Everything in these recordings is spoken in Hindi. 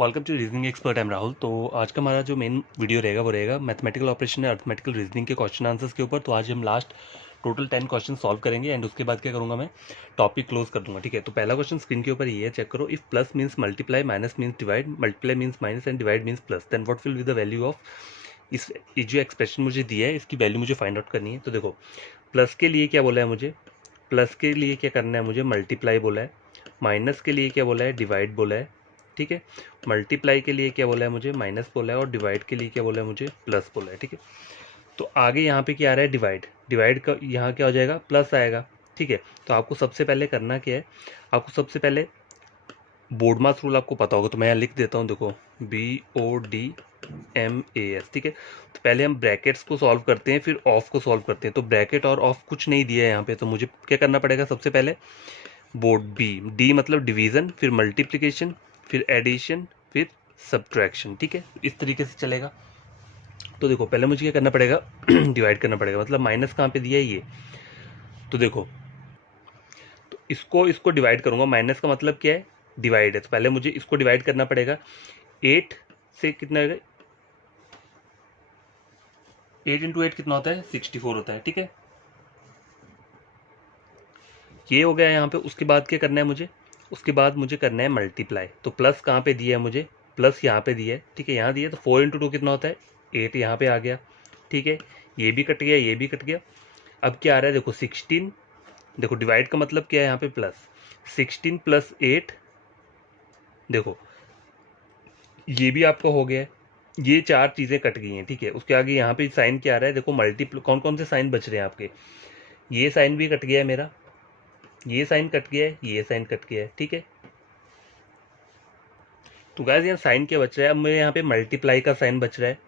Welcome to reasoning expert. I am Rahul. तो आज का हमारा जो मेन वीडियो रहेगा वो रहेगा मैथमेटिकल ऑपरेशन है अर्थमेटिकल रीजनिंग के क्वेश्चन आंसर्स के ऊपर। तो आज हम लास्ट टोटल 10 क्वेश्चन सॉल्व करेंगे एंड उसके बाद क्या करूंगा, मैं टॉपिक क्लोज कर दूंगा। ठीक है, तो पहला क्वेश्चन स्क्रीन के ऊपर ये है, चेक करो। If plus means multiply, minus means divide, multiply means minus and divide means plus, then what will be the value of. इस ये जो एक्सप्रेशन मुझे दिया है इसकी वैल्यू मुझे फाइंड आउट करनी है। तो देखो, प्लस के लिए क्या बोला है मुझे, प्लस के लिए क्या करना है मुझे, मल्टीप्लाई बोला है। माइनस के लिए क्या बोला है, डिवाइड बोला है। ठीक है, मल्टीप्लाई के लिए क्या बोला है मुझे, माइनस बोला है, और डिवाइड के लिए क्या बोला है मुझे, प्लस बोला है। ठीक है, तो आगे यहाँ पे क्या आ रहा है, डिवाइड। डिवाइड का यहाँ क्या हो जाएगा, प्लस आएगा। ठीक है, तो आपको सबसे पहले करना क्या है, आपको सबसे पहले बोर्ड मास रूल आपको पता होगा, तो मैं यहाँ लिख देता हूँ। देखो, BODMAS। ठीक है, तो पहले हम ब्रैकेट्स को सॉल्व करते हैं, फिर ऑफ को सॉल्व करते हैं। तो ब्रैकेट और ऑफ कुछ नहीं दिया है यहाँ पे, तो मुझे क्या करना पड़ेगा, सबसे पहले बोर्ड डी मतलब डिवीजन, फिर मल्टीप्लिकेशन, फिर एडिशन, फिर सब्ट्रैक्शन। ठीक है, इस तरीके से चलेगा। तो देखो, पहले मुझे क्या करना पड़ेगा, डिवाइड करना पड़ेगा। मतलब माइनस कहाँ पे दिया है, ये। तो देखो, तो इसको इसको डिवाइड करूंगा। माइनस का मतलब क्या है, डिवाइड है, तो पहले मुझे इसको डिवाइड करना पड़ेगा। 8 से कितना है, 8 इंटू 8 कितना होता है, 64 होता है। ठीक है, ये हो गया यहाँ पे। उसके बाद क्या करना है मुझे, उसके बाद मुझे करना है मल्टीप्लाई। तो प्लस कहाँ पे दिया है मुझे, प्लस यहाँ पे दिया है। ठीक है, यहाँ दिया है, तो 4 इंटू 2 कितना होता है, 8 यहाँ पे आ गया। ठीक है, ये भी कट गया, ये भी कट गया। अब क्या आ रहा है, देखो 16। देखो, डिवाइड का मतलब क्या है यहाँ पे, प्लस 16 प्लस 8। देखो, ये भी आपका हो गया है, ये चार चीज़ें कट गई हैं। ठीक है, उसके आगे यहाँ पे साइन क्या आ रहा है, देखो मल्टीप्ल, कौन कौन से साइन बच रहे हैं आपके, ये साइन भी कट गया है मेरा, ये साइन कट गया है, ये साइन कट गया है। ठीक है, तो गाइस यहाँ साइन क्या बच रहा है, अब मेरे यहाँ पे मल्टीप्लाई का साइन बच रहा है।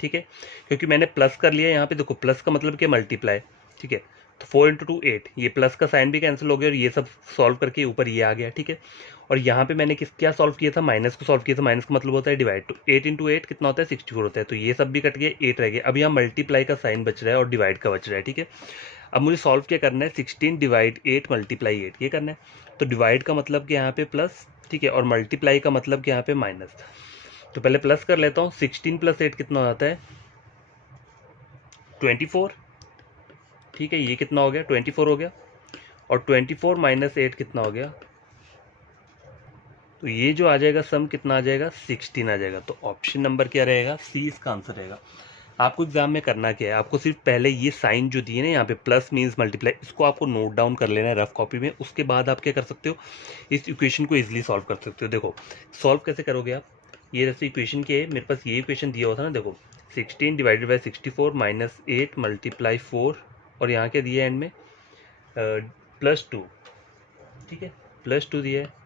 ठीक है, क्योंकि मैंने प्लस कर लिया यहाँ पे। देखो, प्लस का मतलब क्या, मल्टीप्लाई। ठीक है, तो 4 इंटू 2 8, ये प्लस का साइन भी कैंसिल हो गया और ये सब सॉल्व करके ऊपर ये आ गया। ठीक है, और यहाँ पे मैंने क्या सॉल्व किया था, माइनस को सॉल्व किया था। माइनस का मतलब होता है डिवाइड। तो 8 इंटू 8 कितना होता है, 64 होता है। तो ये सब भी कट गया, 8 रह गया। अब यहाँ मल्टीप्लाई का साइन बच रहा है और डिवाइड का बच रहा है। ठीक है, अब मुझे सॉल्व क्या करना है, 16 डिवाइड 8 मल्टीप्लाई 8, ये करना है। तो डिवाइड का मतलब कि यहाँ पे प्लस, ठीक है, और मल्टीप्लाई का मतलब कि यहाँ पे माइनस। तो पहले प्लस कर लेता हूँ। 16 प्लस 8 कितना आता है, 24। ठीक है, ये कितना हो गया, 24 हो गया। और 24 माइनस 8 कितना हो गया, तो ये जो आ जाएगा सम कितना आ जाएगा, 16 आ जाएगा। तो ऑप्शन नंबर क्या रहेगा, सी इसका आंसर रहेगा। आपको एग्जाम में करना क्या है, आपको सिर्फ पहले ये साइन जो दिए ना यहाँ पे, प्लस मीन्स मल्टीप्लाई, इसको आपको नोट डाउन कर लेना है रफ कॉपी में। उसके बाद आप क्या कर सकते हो, इस इक्वेशन को इजीली सॉल्व कर सकते हो। देखो, सॉल्व कैसे करोगे आप, ये जैसे इक्वेशन के मेरे पास ये इक्वेशन दिया हुआ था ना। देखो, 16 डिवाइडेड बाई 64 माइनस 8 मल्टीप्लाई 4, और यहाँ क्या दिया है एंड में, +2। ठीक है, +2 दिया है।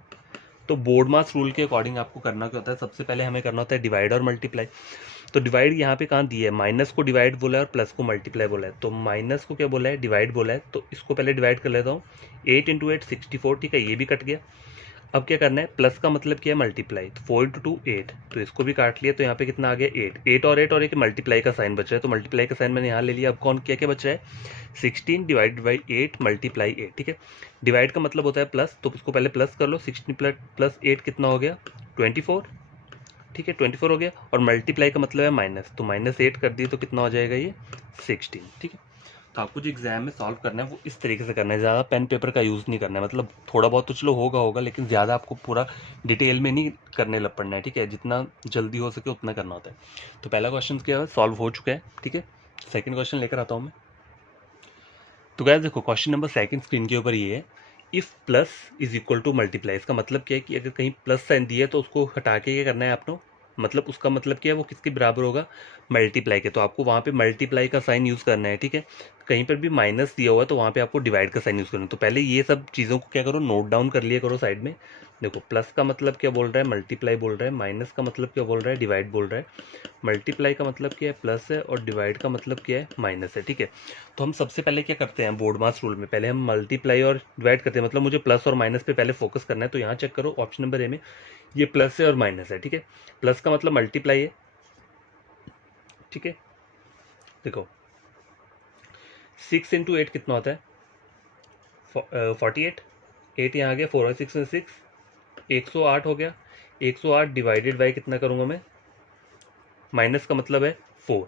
तो बोर्ड मास रूल के अकॉर्डिंग आपको करना क्या होता है, सबसे पहले हमें करना होता है डिवाइड और मल्टीप्लाई। तो डिवाइड यहाँ पे कहाँ दिया है, माइनस को डिवाइड बोला है और प्लस को मल्टीप्लाई बोला है। तो माइनस को क्या बोला है, डिवाइड बोला है। तो इसको पहले डिवाइड कर लेता हूँ। 8 इंटू 8 64। ठीक है, ये भी कट गया। अब क्या करना है, प्लस का मतलब क्या है, मल्टीप्लाई। तो 4 इंटू 2 8, तो इसको भी काट लिया। तो यहाँ पे कितना आ गया, 8। 8 और 8 और एक मल्टीप्लाई का साइन बच रहा है, तो मल्टीप्लाई का साइन मैंने यहाँ ले लिया। अब कौन क्या क्या बच रहा है, 16 डिवाइड बाई 8 मल्टीप्लाई 8। ठीक है, डिवाइड का मतलब होता है प्लस, तो इसको पहले प्लस कर लो। 16 प्लस 8 कितना हो गया, 24। ठीक है, 24 हो गया। और मल्टीप्लाई का मतलब है माइनस, तो -8 कर दिए तो कितना हो जाएगा, ये 16। ठीक है, तो आपको जो एग्जाम में सॉल्व करना है वो इस तरीके से करना है, ज़्यादा पेन पेपर का यूज़ नहीं करना है। मतलब थोड़ा बहुत तो चलो होगा होगा, लेकिन ज़्यादा आपको पूरा डिटेल में नहीं करने लग पड़ना है। ठीक है, जितना जल्दी हो सके उतना करना होता है। तो पहला क्वेश्चन क्या है, सॉल्व हो चुका है। ठीक है, सेकेंड क्वेश्चन लेकर आता हूँ मैं। तो गाइस देखो, क्वेश्चन नंबर सेकंड स्क्रीन के ऊपर ये है, if plus is equal to multiply. इसका मतलब क्या है कि अगर कहीं प्लस साइन दिया है तो उसको हटा के क्या करना है आपको, मतलब उसका मतलब क्या है, वो किसके बराबर होगा, मल्टीप्लाई के। तो आपको वहाँ पे मल्टीप्लाई का साइन यूज़ करना है। ठीक है, कहीं पर भी माइनस दिया हुआ है तो वहाँ पे आपको डिवाइड का साइन यूज़ करना है। तो पहले ये सब चीज़ों को क्या करो, नोट डाउन कर लिया करो साइड में। देखो, प्लस का मतलब क्या बोल रहा है, मल्टीप्लाई बोल रहा है। माइनस का मतलब क्या बोल रहा है, डिवाइड बोल रहा है। मल्टीप्लाई का मतलब क्या है, प्लस है, और डिवाइड का मतलब क्या है, माइनस है। ठीक है, तो हम सबसे पहले क्या करते हैं, बोर्ड मास रूल में पहले हम मल्टीप्लाई और डिवाइड करते हैं। मतलब मुझे प्लस और माइनस पे पहले फोकस करना है। तो यहाँ चेक करो, ऑप्शन नंबर ए में ये प्लस है और माइनस है। ठीक है, प्लस का मतलब मल्टीप्लाई है। ठीक है, देखो 6 इंटू 8 कितना होता है, 48। 8 यहाँ आ गया, 4 और 6 में 6, 108 हो गया। 108 डिवाइडेड बाई कितना करूँगा मैं, माइनस का मतलब है 4।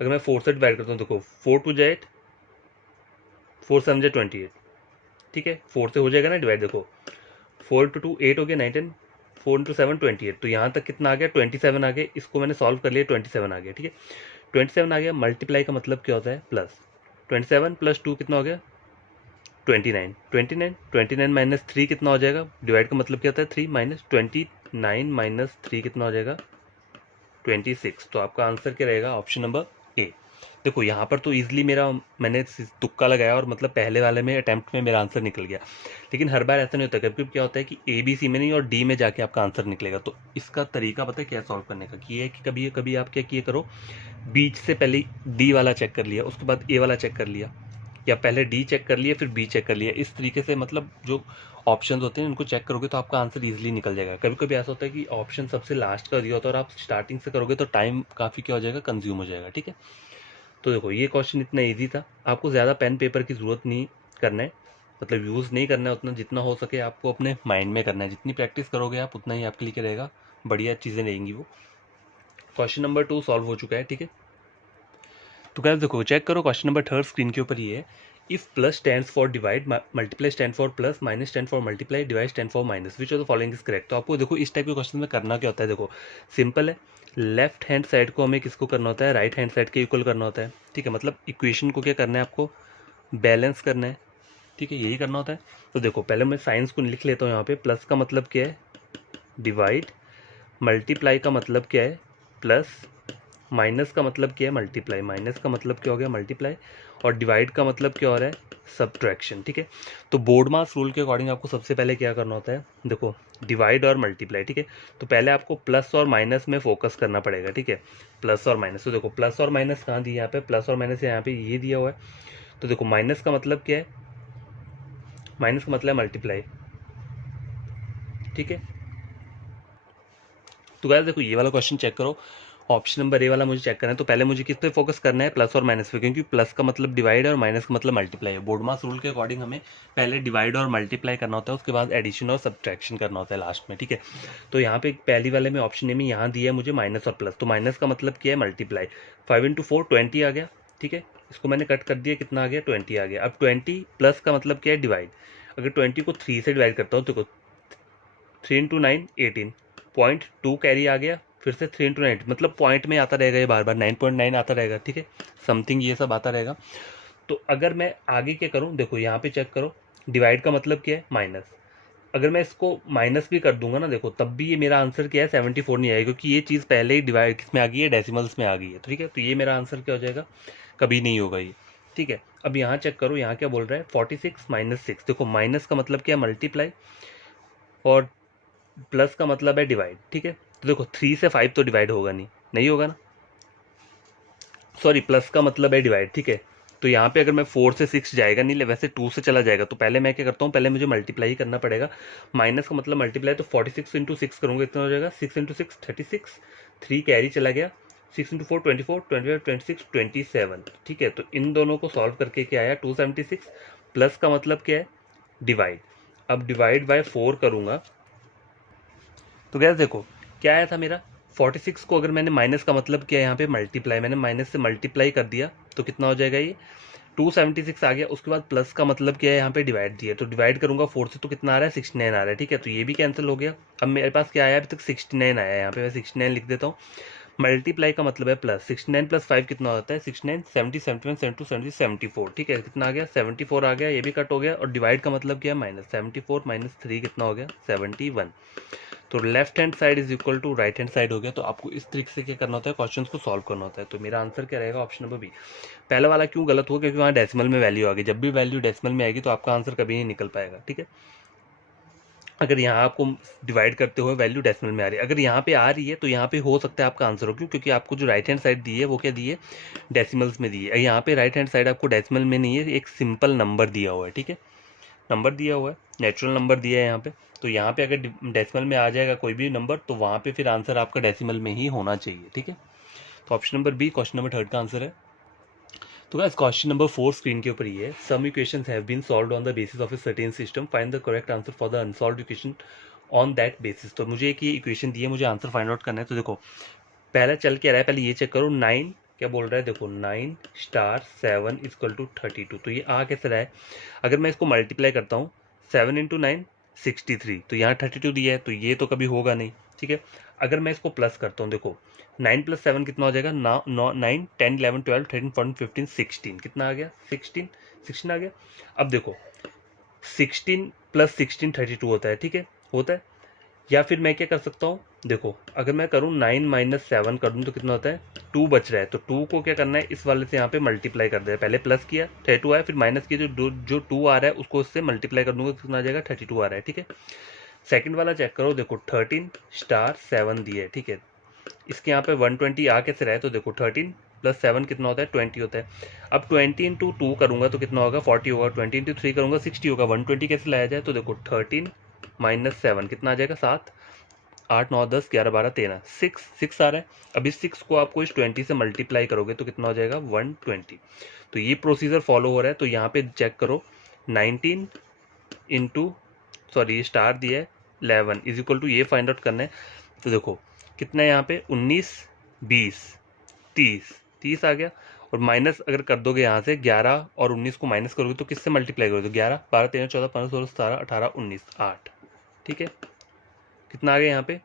अगर मैं 4 से डिवाइड करता हूँ, देखो 4 टू जा 8, 4 7 जा 28, ठीक है, 4 से हो जाएगा ना डिवाइड। देखो 4 टू 2 8 हो गया, 9 10, 4 इंटू 7 28। तो यहाँ तक कितना आ गया, 27 आ गया। इसको मैंने सॉल्व कर लिया, 27 आ गया, ठीक है, 27 आ गया। मल्टीप्लाई का मतलब क्या होता है, प्लस। 27 प्लस 2 कितना हो गया, 29। 29 माइनस 3 कितना हो जाएगा, डिवाइड का मतलब क्या होता है 3, माइनस 29 माइनस 3 कितना हो जाएगा 26। तो आपका आंसर क्या रहेगा, ऑप्शन नंबर ए। देखो यहाँ पर तो इजीली मैंने तुक्का लगाया और मतलब पहले वाले में अटेम्प्ट में मेरा आंसर निकल गया। लेकिन हर बार ऐसा नहीं होता, कभी कभी क्या होता है कि ए बी सी में नहीं और डी में जाके आपका आंसर निकलेगा। तो इसका तरीका पता है क्या सॉल्व करने का, कि है कि कभी कभी आप क्या किए करो, बीच से पहले डी वाला चेक कर लिया, उसके बाद ए वाला चेक कर लिया, या पहले डी चेक कर लिया फिर बी चेक कर लिया। इस तरीके से मतलब जो ऑप्शंस होते हैं उनको चेक करोगे तो आपका आंसर इजीली निकल जाएगा। कभी कभी ऐसा होता है कि ऑप्शन सबसे लास्ट का दिया होता है और आप स्टार्टिंग से करोगे तो टाइम काफ़ी क्या हो जाएगा, कंज्यूम हो जाएगा, ठीक है। तो देखो ये क्वेश्चन इतना ईजी था, आपको ज़्यादा पेन पेपर की ज़रूरत नहीं करना है, मतलब यूज़ नहीं करना है उतना, जितना हो सके आपको अपने माइंड में करना है। जितनी प्रैक्टिस करोगे आप उतना ही आपके लिए क्या रहेगा, बढ़िया चीज़ें रहेंगी वो। क्वेश्चन नंबर 2 सॉल्व हो चुका है, ठीक है। तो गाइस देखो चेक करो, क्वेश्चन नंबर 3 स्क्रीन के ऊपर ये है, if plus stands for divide, multiply stand for plus, minus stand for multiply, divide stand for minus, which of the following is correct. तो आपको देखो इस टाइप के क्वेश्चन में करना क्या होता है, देखो सिंपल है, लेफ्ट हैंड साइड को हमें किसको करना होता है, राइट हैंड साइड के इक्वल करना होता है, ठीक है। मतलब इक्वेशन को क्या करना है आपको, बैलेंस करना है, ठीक है, यही करना होता है। तो देखो पहले मैं साइंस को लिख लेता हूँ यहाँ पे, प्लस का मतलब क्या है डिवाइड, मल्टीप्लाई का मतलब क्या है प्लस, माइनस का मतलब क्या है मल्टीप्लाई, माइनस का मतलब क्या हो गया मल्टीप्लाई, और डिवाइड का मतलब क्या हो रहा है सब्ट्रैक्शन, ठीक है। तो बोर्ड मास रूल के अकॉर्डिंग आपको सबसे पहले क्या करना होता है, देखो डिवाइड और मल्टीप्लाई, ठीक है। तो पहले आपको प्लस और माइनस में फोकस करना पड़ेगा, ठीक है, प्लस और माइनस। तो देखो प्लस और माइनस कहाँ दिया, यहाँ पे प्लस और माइनस यहाँ पे ये दिया हुआ है। तो देखो माइनस का मतलब क्या है, माइनस का मतलब मल्टीप्लाई, ठीक है। तो गाइस देखो ये वाला क्वेश्चन चेक करो, ऑप्शन नंबर ए वाला मुझे चेक करना है। तो पहले मुझे किस पे फोकस करना है, प्लस और माइनस पे, क्योंकि प्लस का मतलब डिवाइड है और माइनस का मतलब मल्टीप्लाई है। बोर्ड मास रूल के अकॉर्डिंग हमें पहले डिवाइड और मल्टीप्लाई करना होता है, उसके बाद एडिशन और सब्ट्रैक्शन करना होता है लास्ट में, ठीक है। तो यहाँ पे पहली वाले में ऑप्शन ए में यहाँ दिया है मुझे माइनस और प्लस, तो माइनस का मतलब क्या है मल्टीप्लाई, 5 इंटू 4 20 आ गया, ठीक है। इसको मैंने कट कर दिया, कितना आ गया 20 आ गया। अब 20 प्लस का मतलब क्या है डिवाइड, अगर 20 को 3 से डिवाइड करता हूँ तो 3 इंटू 9 18, 0.2 कैरी आ गया, फिर से 3 इंटू 9, मतलब पॉइंट में आता रहेगा ये बार बार, 9.9 आता रहेगा, ठीक है, समथिंग ये सब आता रहेगा। तो अगर मैं आगे क्या करूँ, देखो यहाँ पे चेक करो, डिवाइड का मतलब क्या है माइनस, अगर मैं इसको माइनस भी कर दूंगा ना, देखो तब भी ये मेरा आंसर क्या है 74 नहीं आएगा, क्योंकि ये चीज़ पहले ही डिवाइड किसमें आ गई है, डेसिमल्स में आ गई है, ठीक है। तो ये मेरा आंसर क्या हो जाएगा, कभी नहीं होगा ये, ठीक है। अब यहाँ चेक करो, यहाँ क्या बोल रहा है 46 माइनस 6, देखो माइनस का मतलब क्या है मल्टीप्लाई और प्लस का मतलब है डिवाइड, ठीक है। तो देखो 3 से 5 तो डिवाइड होगा नहीं, नहीं होगा ना, सॉरी प्लस का मतलब है डिवाइड, ठीक है। तो यहाँ पे अगर मैं 4 से 6 जाएगा नहीं, वैसे 2 से चला जाएगा, तो पहले मैं क्या करता हूँ, पहले मुझे मल्टीप्लाई ही करना पड़ेगा। माइनस का मतलब मल्टीप्लाई, तो 46 इंटू 6 करूँगा, इतना हो जाएगा 6 इंटू 6 36, 3 कैरी चला गया, 6 इंटू 4 24, 25 26 27, ठीक है। तो इन दोनों को सॉल्व करके क्या आया 276, प्लस का मतलब क्या है डिवाइड। अब डिवाइड बाय 4 करूँगा तो गैस देखो क्या आया था मेरा 46 को, अगर मैंने माइनस का मतलब किया यहाँ पे मल्टीप्लाई, मैंने माइनस से मल्टीप्लाई कर दिया तो कितना हो जाएगा ये 276 आ गया। उसके बाद प्लस का मतलब क्या है यहाँ पे डिवाइड दिया, तो डिवाइड करूंगा 4 से तो कितना आ रहा है 69 आ रहा है, ठीक है। तो ये भी कैंसिल हो गया। अब मेरे पास क्या आया अभी तक 69 आया है, यहाँ पे मैं 69 लिख देता हूँ। मल्टीप्लाई का मतलब है प्लस, 69 प्लस 5 कितना होता है 69 70 71 72 70 74, ठीक है। कितना आ गया 74 आ गया, ये भी कट हो गया। और डिवाइड का मतलब क्या है माइनस, 74 माइनस 3 कितना हो गया 71। तो left hand side is equal to right hand side हो गया। तो आपको इस तरीके से क्या करना होता है, क्वेश्चन को सॉल्व करना होता है। तो मेरा आंसर क्या रहेगा ऑप्शन नंबर बी। पहला वाला क्यों गलत होगा, क्योंकि वहाँ डेसिमल में वैल्यू आ गई, जब भी वैल्यू डेसिमल में आएगी तो आपका आंसर कभी नहीं निकल पाएगा, ठीक है। अगर यहाँ आपको डिवाइड करते हुए वैल्यू डेसिमल में आ रही है, अगर यहाँ पे आ रही है तो यहाँ पे हो सकता है आपका आंसर हो, क्यों, क्योंकि आपको जो राइट हैंड साइड दी है वो क्या दी है डेसिमल्स में दी है। यहाँ पे राइट हैंड साइड आपको डेसिमल में नहीं है, एक सिंपल नंबर दिया हुआ है, ठीक है, नंबर दिया हुआ है, नेचुरल नंबर दिया है यहाँ पे। तो यहाँ पे अगर डेसिमल में आ जाएगा कोई भी नंबर तो वहाँ पे फिर आंसर आपका डेसिमल में ही होना चाहिए, ठीक है। तो option number B question number 3 का आंसर है। तो गाइस क्वेश्चन नंबर 4 स्क्रीन के ऊपर ये है, some equations have been solved on the basis of a certain system, find the correct answer for the unsolved equation on that basis. तो मुझे एक ये इक्वेशन दी है, मुझे आंसर फाइंड आउट करना है। तो देखो पहले चल के रहा है, पहले ये चेक करो 9 क्या बोल रहा है, देखो 9 स्टार 7 इक्वल टू 32। तो ये आ कैसे रहा है, अगर मैं इसको मल्टीप्लाई करता हूँ 7 इंटू 9 63, तो यहाँ 32 दिया है, तो ये तो कभी होगा नहीं, ठीक है। अगर मैं इसको प्लस करता हूँ, देखो 9 प्लस 7 कितना हो जाएगा, 9 10 11 12 13 14 15 16, कितना आ गया 16 आ गया। अब देखो 16 प्लस 16 32 होता है, ठीक है, होता है। या फिर मैं क्या कर सकता हूँ, देखो अगर मैं करूँ 9 माइनस 7 कर दूँ तो कितना होता है, 2 बच रहा है। तो 2 को क्या करना है, इस वाले से यहाँ पे मल्टीप्लाई कर दे, पहले प्लस किया 32 आया, फिर माइनस किया, जो 2 आ रहा है उसको उससे मल्टीप्लाई कर दूंगा तो कितना आ जाएगा 32 आ रहा है, ठीक है। सेकंड वाला चेक करो, देखो 13 स्टार 7 दिया है, ठीक है। इसके यहाँ पे 120 आ कैसे रहा है, तो देखो 13 प्लस 7 कितना होता है 20 होता है। अब 20 इंटू 2 करूंगा तो कितना होगा 40 होगा, 20 इंटू 3 करूंगा 60 होगा। 120 कैसे लाया जाए, तो देखो 13 माइनस 7 कितना आ जाएगा 7, 8 9 10 11 12 13, 6 आ रहा है। अब इस 6 को आपको इस 20 से मल्टीप्लाई करोगे तो कितना हो जाएगा 120। तो ये प्रोसीजर फॉलो हो रहा है। तो यहाँ पे चेक करो 19 इंटू सॉरी ये स्टार दिया है 11 इज इक्वल टू ये फाइंड आउट करना है। तो देखो कितना है यहाँ पे 19 20 30 आ गया। और माइनस अगर कर दोगे यहाँ से 11 और 19 को माइनस करोगे तो किससे मल्टीप्लाई करोगे, तो 11 12 13 14 15 16 17 18 19 8, ठीक है। कितना आ गया यहाँ पे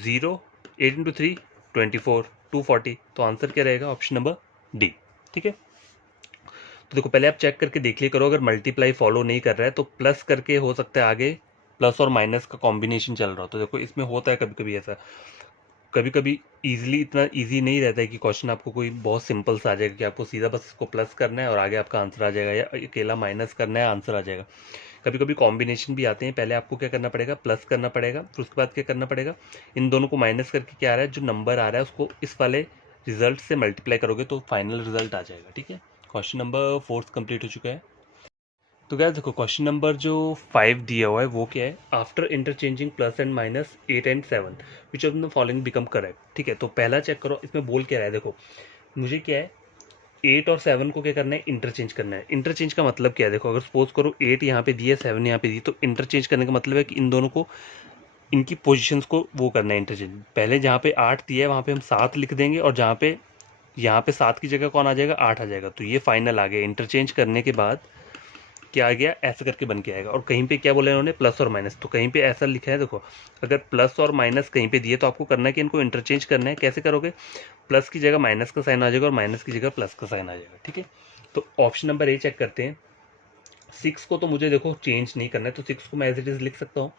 0, 8 इंटू 3 24 240। तो आंसर क्या रहेगा, ऑप्शन नंबर डी, ठीक है। तो देखो पहले आप चेक करके देख लिया करो, अगर मल्टीप्लाई फॉलो नहीं कर रहा है तो प्लस करके हो सकता है आगे प्लस और माइनस का कॉम्बिनेशन चल रहा हो। तो देखो इसमें होता है कभी कभी ऐसा, कभी कभी इजीली इतना इजी नहीं रहता है कि क्वेश्चन आपको कोई बहुत सिंपल सा आ जाएगा कि आपको सीधा बस इसको प्लस करना है और आगे आपका आंसर आ जाएगा, या अकेला माइनस करना है आंसर आ जाएगा। कभी कभी कॉम्बिनेशन भी आते हैं, पहले आपको क्या करना पड़ेगा प्लस करना पड़ेगा, फिर उसके बाद क्या करना पड़ेगा, इन दोनों को माइनस करके क्या आ रहा है जो नंबर आ रहा है उसको इस वाले रिजल्ट से मल्टीप्लाई करोगे तो फाइनल रिजल्ट आ जाएगा, ठीक है। क्वेश्चन नंबर 4 कंप्लीट हो चुका है। तो क्या देखो क्वेश्चन नंबर जो 5 दिया हुआ है वो क्या है, after interchanging plus and minus 8 and 7 which of the following become correct, ठीक है। तो पहला चेक करो इसमें बोल क्या रहा है, देखो मुझे क्या है 8 और 7 को क्या करना है इंटरचेंज करना है। इंटरचेंज का मतलब क्या है, देखो अगर सपोज करो 8 यहाँ पे दी है 7 यहाँ पे दी, तो इंटरचेंज करने का मतलब है कि इन दोनों को इनकी पोजीशंस को वो करना है इंटरचेंज। पहले जहाँ पे 8 दिया है वहाँ पे हम 7 लिख देंगे, और जहाँ पे यहाँ पे 7 की जगह कौन आ जाएगा 8 आ जाएगा। तो ये फाइनल आ गया, इंटरचेंज करने के बाद क्या आ गया ऐसा करके बन के आएगा। और कहीं पे क्या बोला इन्होंने प्लस और माइनस, तो कहीं पे ऐसा लिखा है, देखो अगर प्लस और माइनस कहीं पे दिए तो आपको करना है कि इनको इंटरचेंज करना है। कैसे करोगे, प्लस की जगह माइनस का साइन आ जाएगा और माइनस की जगह प्लस का साइन आ जाएगा, ठीक है। तो ऑप्शन नंबर ए चेक करते हैं। 6 को तो मुझे देखो चेंज नहीं करना है, तो 6 को मैं एज इट इज लिख सकता हूँ।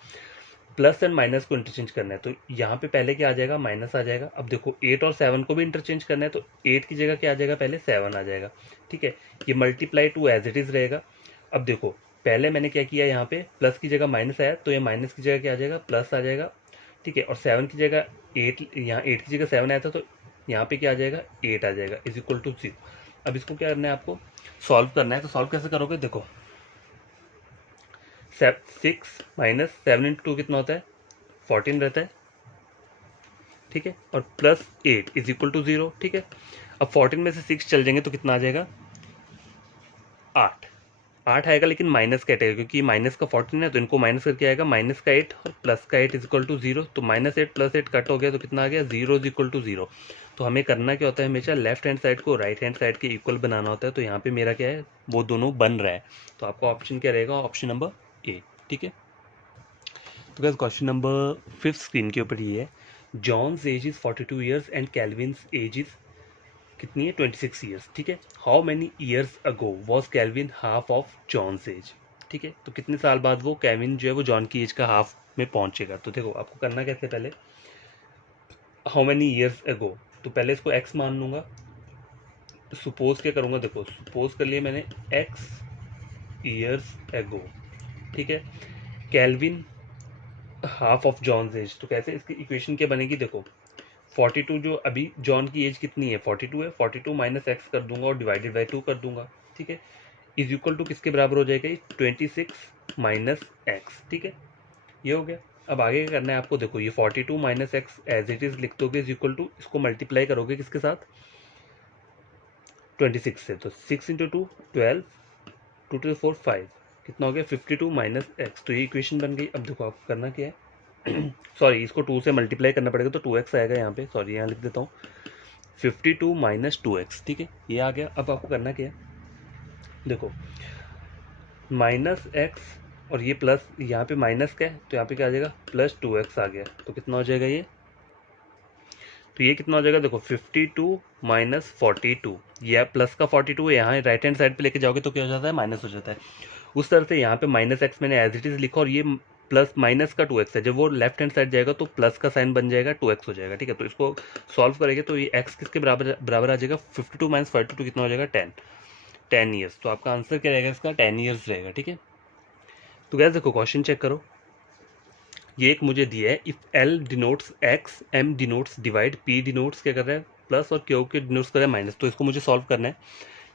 प्लस एंड माइनस को इंटरचेंज करना है, तो यहाँ पे पहले क्या आ जाएगा माइनस आ जाएगा। अब देखो 8 और 7 को भी इंटरचेंज करना है, तो 8 की जगह क्या आ जाएगा पहले 7 आ जाएगा, ठीक है। ये multiply two as it is रहेगा। अब देखो पहले मैंने क्या किया, यहाँ पे प्लस की जगह माइनस आया तो ये माइनस की जगह क्या आ जाएगा प्लस आ जाएगा, ठीक है। और 7 की जगह 8, यहाँ 8 की जगह 7 आया था तो यहाँ पे क्या आ जाएगा 8 आ जाएगा इज इक्वल टू 0। अब इसको क्या करना है आपको सॉल्व करना है। तो सॉल्व कैसे करोगे, देखो 6 माइनस 7 इंटू 2 कितना होता है 14 रहता है, ठीक है। और प्लस 8 इज इक्वल टू 0, ठीक है। अब 14 में से 6 चल जाएंगे तो कितना आ जाएगा 8 आएगा, लेकिन माइनस का 8 आएगा क्योंकि माइनस का 14 है तो इनको माइनस करके आएगा माइनस का 8 और प्लस का 8 इज इक्वल टू 0। तो माइनस 8 प्लस 8 कट हो गया तो कितना आ गया 0 इज इक्वल टू 0। तो हमें करना क्या होता है, हमेशा लेफ्ट हैंड साइड को राइट हैंड साइड के इक्वल बनाना होता है। तो यहाँ पे मेरा क्या है वो दोनों बन रहा है। तो आपका ऑप्शन क्या रहेगा, ऑप्शन नंबर ए, ठीक है। तो गाइस क्वेश्चन नंबर 5 स्क्रीन के ऊपर ये है, John's age is 42 years and Calvin's age is कितनी है 26 ईयर्स, ठीक है। How many years ago was Calvin half of John's age, ठीक है। तो कितने साल बाद वो कैविन जो है वो जॉन की एज का हाफ में पहुंचेगा। तो देखो आपको करना कैसे, पहले हाउ मैनी ईयर्स अगो, तो पहले इसको एक्स मान लूंगा। तो सपोज क्या करूंगा, देखो सपोज कर लिया मैंने एक्स ईयर्स अगो, ठीक है। Calvin half of John's age, तो कैसे इसकी इक्वेशन क्या बनेगी, देखो 42 जो अभी जॉन की एज कितनी है 42 है, 42 माइनस एक्स कर दूंगा और डिवाइडेड बाई 2 कर दूंगा, ठीक है। इज इक्वल टू किसके बराबर हो जाएगा 26 माइनस एक्स, ठीक है। ये हो गया। अब आगे क्या करना है आपको, देखो ये 42 minus X as it is लिख दोगे इज इक्वल टू इसको मल्टीप्लाई करोगे किसके साथ 26 से, तो 6 इंटू 2 12 2 टू 4 5 कितना हो गया 52 माइनस एक्स। तो ये इक्वेशन बन गई। अब देखो आपको करना क्या है सॉरी इसको 2 से मल्टीप्लाई करना पड़ेगा तो 2x आएगा यहाँ पे, सॉरी यहाँ लिख देता हूँ 52 माइनस 2x, ठीक है ये आ गया। अब आपको करना क्या है, देखो माइनस एक्स और ये प्लस, यहाँ पे माइनस का है तो यहाँ पे क्या आ जाएगा प्लस 2x आ गया, तो कितना हो जाएगा ये, तो ये कितना हो जाएगा देखो 52 माइनस 42, ये प्लस का 42 है, यहाँ राइट हैंड साइड पे लेके जाओगे तो क्या हो जाता है माइनस हो जाता है। उस तरह से यहाँ पे माइनस एक्स मैंने एज इट इज लिखा और ये प्लस माइनस का 2x है, जब वो लेफ्ट हैंड साइड जाएगा तो प्लस का साइन बन जाएगा 2x हो जाएगा, ठीक है। तो इसको सॉल्व करेंगे तो ये x किसके बराबर बराबर आ जाएगा 52 माइनस 42 कितना हो जाएगा 10 ईयर्स। तो आपका आंसर क्या रहेगा इसका 10 ईयर्स रहेगा, ठीक है। तो गैस देखो क्वेश्चन चेक करो, ये एक मुझे दिया है, if L denotes X, M denotes divide, P denotes क्या कर रहा है प्लस और क्यू के डिनोट्स कर रहा है माइनस, तो इसको मुझे सॉल्व करना है,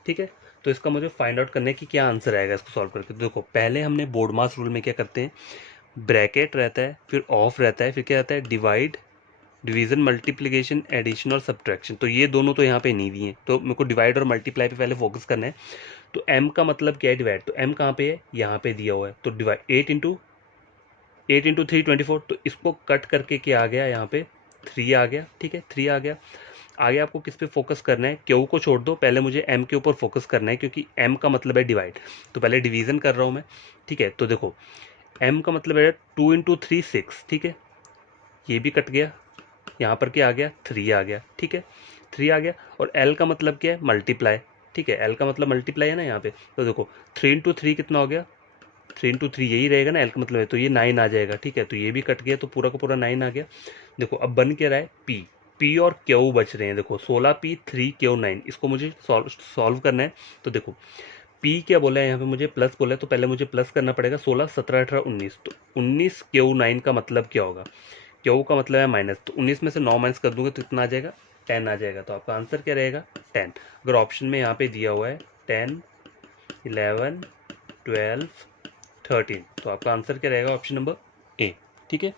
ठीक है। तो इसका मुझे फाइंड आउट करना है कि क्या आंसर आएगा इसको सॉल्व करके। तो देखो पहले हमने बोर्ड मास रूल में क्या करते हैं, ब्रैकेट रहता है, फिर ऑफ रहता है, फिर क्या रहता है डिवाइड, डिवीजन, मल्टीप्लिकेशन, एडिशन और सब्ट्रैक्शन। तो ये दोनों तो यहाँ पे नहीं दिए, तो मेरे को डिवाइड और मल्टीप्लाई पे पहले फोकस करना है। तो m का मतलब क्या है डिवाइड, तो m कहाँ पे है यहाँ पे दिया हुआ है, तो डिवाइड 8 इंटू 3 24, तो इसको कट करके क्या आ गया यहाँ पे 3 आ गया, ठीक है 3 आ गया। आगे आपको किस पे फोकस करना है, क्यू को छोड़ दो, पहले मुझे m के ऊपर फोकस करना है क्योंकि m का मतलब है डिवाइड, तो पहले डिवीजन कर रहा हूँ मैं, ठीक है। तो देखो m का मतलब है 2 इंटू 3 6, ठीक है ये भी कट गया, यहाँ पर क्या आ गया 3 आ गया, ठीक है 3 आ गया। और l का मतलब क्या है मल्टीप्लाई, ठीक है l का मतलब मल्टीप्लाई है ना यहाँ पे, तो देखो 3 इंटू 3 कितना हो गया 3 इंटू 3 यही रहेगा ना, l का मतलब है, तो ये 9 आ जाएगा, ठीक है। तो ये भी कट गया, तो पूरा का पूरा 9 आ गया। देखो अब बन क्या रहा है p और q बच रहे हैं, देखो 16p 3q 9, इसको मुझे सॉल्व करना है। तो देखो p क्या बोला है यहाँ पे मुझे प्लस बोला है, तो पहले मुझे प्लस करना पड़ेगा 16 17 18 19, तो 19 q 9 का मतलब क्या होगा, क्यू का मतलब है माइनस, तो 19 में से 9 माइनस कर दूंगे तो कितना आ जाएगा 10 आ जाएगा। तो आपका आंसर क्या रहेगा 10। अगर ऑप्शन में यहाँ पे दिया हुआ है 10 11 12 13, तो आपका आंसर क्या रहेगा ऑप्शन नंबर ए, ठीक है।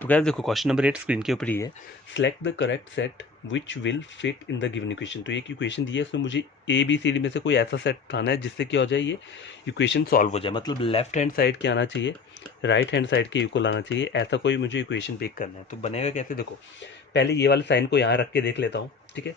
तो गाइस देखो क्वेश्चन नंबर 8 स्क्रीन के ऊपर ही है, select the correct set which will fit in the given equation. तो एक इक्वेशन दी है, उसमें मुझे ए बी सी डी में से कोई ऐसा सेट उठाना है जिससे क्या हो जाए ये इक्वेशन सॉल्व हो जाए, मतलब लेफ्ट हैंड साइड क्या आना चाहिए राइट हैंड साइड के इक्वल आना चाहिए, ऐसा कोई मुझे इक्वेशन पिक करना है। तो बनेगा कैसे, देखो पहले ये वाले साइन को यहाँ रख के देख लेता हूँ, ठीक है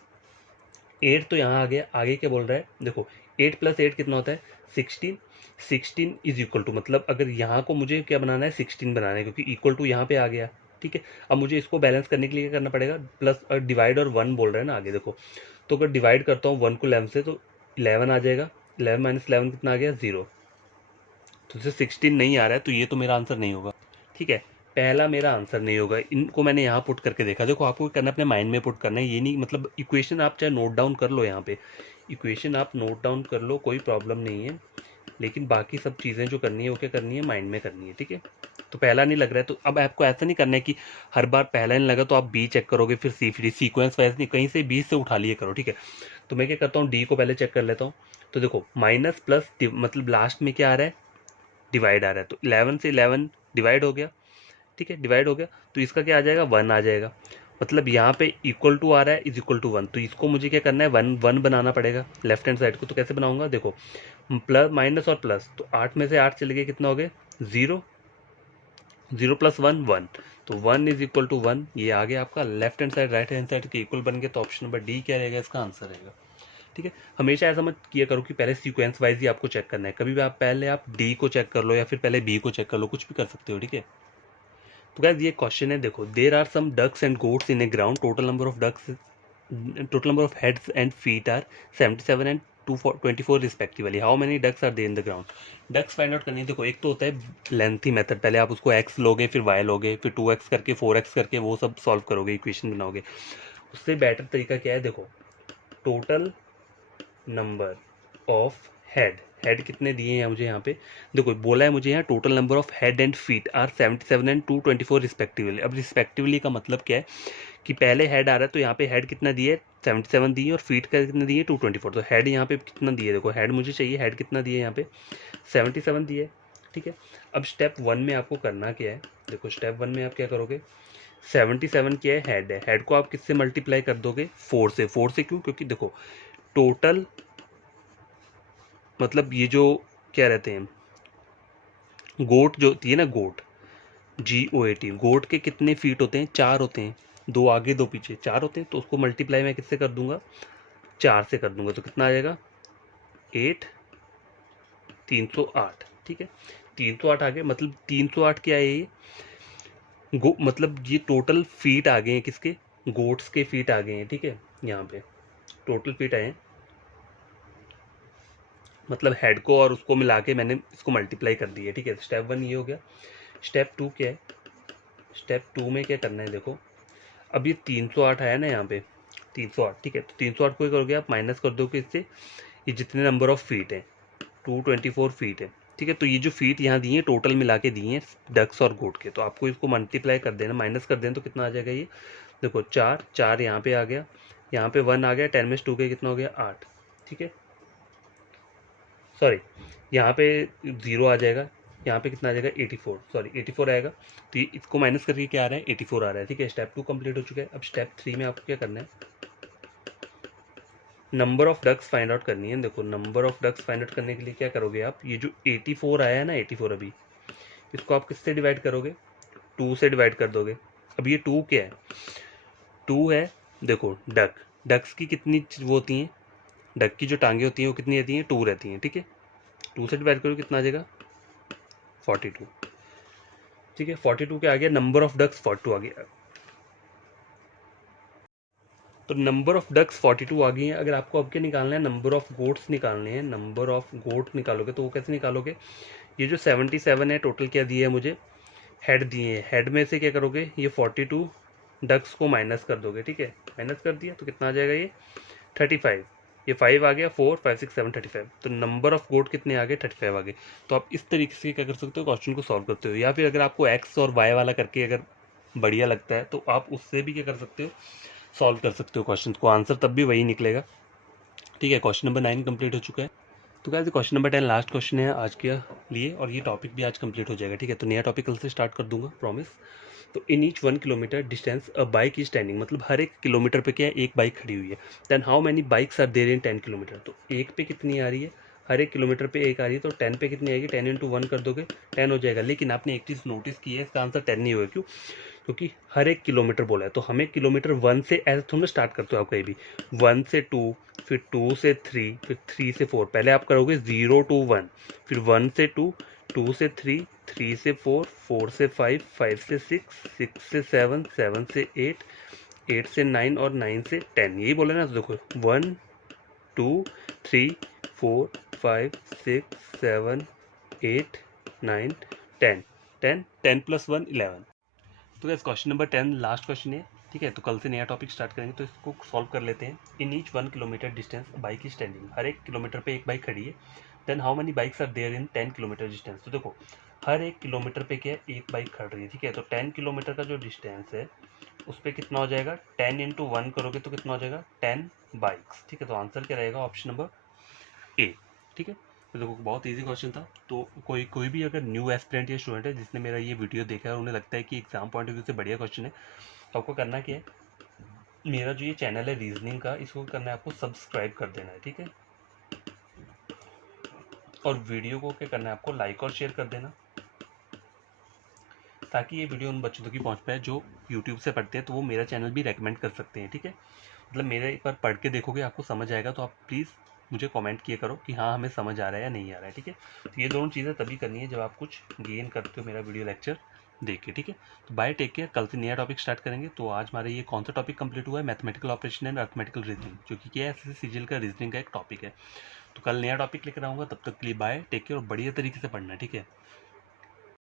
8 तो यहाँ आ गया, आगे क्या बोल रहा है देखो 8 प्लस 8 कितना होता है 16, 16 इज इक्वल टू, मतलब अगर यहाँ को मुझे क्या बनाना है 16 बनाना है क्योंकि इक्वल टू यहाँ पे आ गया, ठीक है। अब मुझे इसको बैलेंस करने के लिए क्या करना पड़ेगा, प्लस डिवाइड और 1 बोल रहा है ना आगे, देखो तो अगर डिवाइड करता हूँ 1 को 11 से तो 11 आ जाएगा, 11 माइनस 11 कितना आ गया 0, तो जैसे 16 नहीं आ रहा है तो ये तो मेरा आंसर नहीं होगा, ठीक है पहला मेरा आंसर नहीं होगा। इनको मैंने यहाँ पुट करके देखा, देखो आपको करना अपने माइंड में पुट करना है, ये नहीं मतलब इक्वेशन आप चाहे नोट डाउन कर लो, यहाँ पे इक्वेशन आप नोट डाउन कर लो कोई प्रॉब्लम नहीं है, लेकिन बाकी सब चीज़ें जो करनी है वो क्या करनी है माइंड में करनी है, ठीक है। तो पहला नहीं लग रहा है तो अब आपको ऐसा नहीं करना है कि हर बार पहला नहीं लगा तो आप बी चेक करोगे फिर सी फिर सीक्वेंस वाइज नहीं, कहीं से बी से उठा लिए करो, ठीक है। तो मैं क्या करता हूँ डी को पहले चेक कर लेता हूँ। तो देखो माइनस प्लस मतलब लास्ट में क्या आ रहा है डिवाइड आ रहा है, तो 11 से 11 डिवाइड हो गया, ठीक है डिवाइड हो गया, तो इसका क्या आ जाएगा 1 आ जाएगा, मतलब यहाँ पे इक्वल टू आ रहा है इज इक्वल टू 1, तो इसको मुझे क्या करना है 1 1 बनाना पड़ेगा लेफ्ट हैंड साइड को। तो कैसे बनाऊंगा, देखो प्लस माइनस और प्लस, तो 8 में से 8 चले गए कितना हो गए 0, 0 प्लस 1 1, तो 1 इज इक्वल टू 1, ये आ गया आपका left hand side right hand side के इक्वल बन गए, तो ऑप्शन नंबर डी क्या रहेगा इसका आंसर रहेगा, ठीक है। हमेशा ऐसा मत किया करो कि पहले सीक्वेंस वाइज ही आपको चेक करना है, कभी भी आप पहले आप डी को चेक कर लो या फिर पहले बी को चेक कर लो, कुछ भी कर सकते हो, ठीक है। तो गाइस ये क्वेश्चन है, देखो there are some ducks and goats in a ground, total number of heads and feet are 77 and 24 respectively, how many ducks are there in the ground. Ducks find out करनी है, देखो एक तो होता है लेंथी मेथड, पहले आप उसको एक्स लोगे फिर वाई लोगे फिर 2x करके 4x करके वो सब सॉल्व करोगे इक्वेशन बनाओगे। उससे बेटर तरीका क्या है, देखो total number of head, head कितने दिए हैं मुझे यहाँ पे, देखो बोला है मुझे यहाँ total number of head and feet are 77 and 224 respectively. अब रिस्पेक्टिवली का मतलब क्या है कि पहले हेड आ रहा है तो यहाँ पे हेड कितना दिए 77 दिए और फीट का कितना दिए 224, तो हेड यहाँ पे कितना दिए, देखो हेड मुझे चाहिए, हेड कितना दिए यहाँ पे 77 दिए, ठीक है। अब स्टेप 1 में आपको करना क्या है, देखो स्टेप 1 में आप क्या करोगे 77 क्या है हेड है, हेड को आप किससे मल्टीप्लाई कर दोगे 4 से, 4 से क्यों, क्योंकि देखो टोटल मतलब ये जो क्या रहते हैं गोट जो होती है ना गोट, GOAT, गोट के कितने फीट होते हैं? 4 होते हैं, 2 आगे 2 पीछे, 4 होते हैं। तो उसको मल्टीप्लाई मैं किससे कर दूंगा? 4 से कर दूंगा। तो कितना आ जाएगा? 8, 308। ठीक है, 308 आ गए। मतलब 308 क्या है ये? मतलब ये टोटल फीट आ गए हैं किसके? गोट्स के फीट आ गए हैं। ठीक है, यहाँ पे टोटल फीट आए हैं, मतलब हेड को और उसको मिला के मैंने इसको मल्टीप्लाई कर दिया। ठीक है, स्टेप 1 ये हो गया। स्टेप 2 क्या है? स्टेप 2 में क्या करना है? देखो, अब ये 308 आया ना यहाँ पे, 308। ठीक है, तो 308 को करोगे आप माइनस कर दोगे इससे, ये जितने नंबर ऑफ फीट है 224 फीट है। ठीक है, तो ये जो फीट यहाँ दिए हैं टोटल मिला के दिए हैं डक्स और गोट के, तो आपको इसको मल्टीप्लाई कर देना, माइनस कर देना, तो कितना आ जाएगा ये? देखो 4 4 यहाँ पे आ गया, यहाँ पे 1 आ गया, 10 में 2 के कितना हो गया? 8। ठीक है, सॉरी यहाँ पे 0 आ जाएगा, यहाँ पे कितना आ जाएगा? 84, सॉरी 84 आएगा। तो ये इसको माइनस करके क्या आ रहा है? 84 आ रहा है। ठीक है, स्टेप 2 कंप्लीट हो चुका है। अब स्टेप 3 में आपको क्या करना है? Number of ducks find out करनी है। देखो, number of ducks find out करने के लिए क्या करोगे आप? ये जो 84 आया है ना, 84 अभी, इसको आप किससे डिवाइड करोगे? 2 से डिवाइड कर दोगे। अब ये 2 क्या है? 2 है, देखो डक्स की कितनी वो होती हैं? डक की जो टांगे होती हैं वो कितनी रहती हैं? 2 रहती हैं। ठीक है, 2 से डिवाइड करो, कितना आ जाएगा? 42। ठीक है, 42 क्या आ गया? नंबर ऑफ डक्स 42 आ गया। तो नंबर ऑफ डक्स 42 आ गई हैं। अगर आपको अब क्या निकालना है? नंबर ऑफ गोट्स निकालने हैं। नंबर ऑफ गोट निकालोगे तो वो कैसे निकालोगे? ये जो 77 है टोटल क्या दिए है मुझे? हेड दिए हैं। हेड में से क्या करोगे? ये 42 डक्स को माइनस कर दोगे। ठीक है, माइनस कर दिया तो कितना आ जाएगा? ये 35। ये 5 आ गया, 4 5 6 7 35। तो नंबर ऑफ गोट कितने आ गए? 35 आ गए। तो आप इस तरीके से क्या कर सकते हो? क्वेश्चन को सॉल्व करते हो। या फिर अगर आपको एक्स और वाई वाला करके अगर बढ़िया लगता है तो आप उससे भी क्या कर सकते हो? सॉल्व कर सकते हो क्वेश्चन को, आंसर तब भी वही निकलेगा। ठीक है, क्वेश्चन नंबर 9 कंप्लीट हो चुका है। तो guys question number 10 last question है आज के लिए, और ये टॉपिक भी आज कंप्लीट हो जाएगा। ठीक है, तो नया टॉपिक कल से स्टार्ट कर दूंगा, प्रॉमिस। तो इन each 1 kilometre distance a bike is standing, मतलब हर एक किलोमीटर पे क्या है? एक बाइक खड़ी हुई है। Then how many bikes are there in 10 kilometer? तो एक पे कितनी आ रही है? हर एक किलोमीटर पे एक आ रही है, तो 10 पे कितनी आएगी? 10 इंटू 1 कर दोगे, 10 हो जाएगा। लेकिन आपने एक चीज़ नोटिस की है, इसका आंसर 10 नहीं होगा। क्यों? क्योंकि हर एक किलोमीटर बोला है, तो हमें किलोमीटर 1 से ऐसे थोड़ा स्टार्ट करते हो आप कहीं भी, 1 से 2, फिर 2 से 3, फिर 3 से 4। पहले आप करोगे 0 to 1, फिर 1 से 2, 2 से 3, 3 से 4, 4 से 5, 5 से 6, 6 से 7, 7 से 8, 8 से 9 और 9 से 10। यही बोले ना, तो देखो 1 2 3 4 5 6 7 8 9 10, 10 10 प्लस 1 11। तो gas question number 10 last question है। ठीक है, तो कल से नया टॉपिक स्टार्ट करेंगे, तो इसको सॉल्व कर लेते हैं। In each 1 kilometre distance bike is standing, हर एक किलोमीटर पे एक बाइक खड़ी है। Then how many bikes are there in 10 kilometre distance? तो देखो हर एक किलोमीटर पे क्या है? एक बाइक खड़ रही है। ठीक है, तो 10 किलोमीटर का जो डिस्टेंस है उस पर कितना हो जाएगा? 10 इंटू 1 करोगे तो कितना हो जाएगा? 10 बाइक्स। ठीक है, तो आंसर क्या रहेगा? Option number A. ठीक है, तो देखो बहुत इजी क्वेश्चन था। तो कोई कोई भी अगर न्यू एस्पिरेंट या स्टूडेंट है जिसने मेरा ये वीडियो देखा है और उन्हें लगता है कि एग्जाम पॉइंट ऑफ व्यू से बढ़िया क्वेश्चन है, तो आपको करना क्या है? मेरा जो ये चैनल है रीजनिंग का, इसको करना है आपको सब्सक्राइब कर देना है। ठीक है, और वीडियो को क्या करना है? आपको लाइक और शेयर कर देना, ताकि ये वीडियो उन बच्चों तक भी पहुंच पाए जो यूट्यूब से पढ़ते हैं, तो वो मेरा चैनल भी रेकमेंड कर सकते हैं। ठीक है, मतलब मेरा एक बार पढ़ के देखोगे, आपको समझ आएगा, तो आप प्लीज़ मुझे कमेंट किया करो कि हाँ हमें समझ आ रहा है या नहीं आ रहा है। ठीक है, तो ये दोनों चीज़ें तभी करनी है जब आप कुछ गेन करते हो मेरा वीडियो लेक्चर देख के। ठीक है, तो बाय, टेक केयर। कल से नया टॉपिक स्टार्ट करेंगे। तो आज हमारे ये कौन सा टॉपिक कंप्लीट हुआ है? Mathematical operation and arithmetical reasoning, जो कि क्या है? एसएससी सीजीएल का रीजनिंग का एक टॉपिक है। तो कल नया टॉपिक लेकर आऊँगा, तब तक के लिए बाय, टेक केयर, और बढ़िया तरीके से पढ़ना है। ठीक है।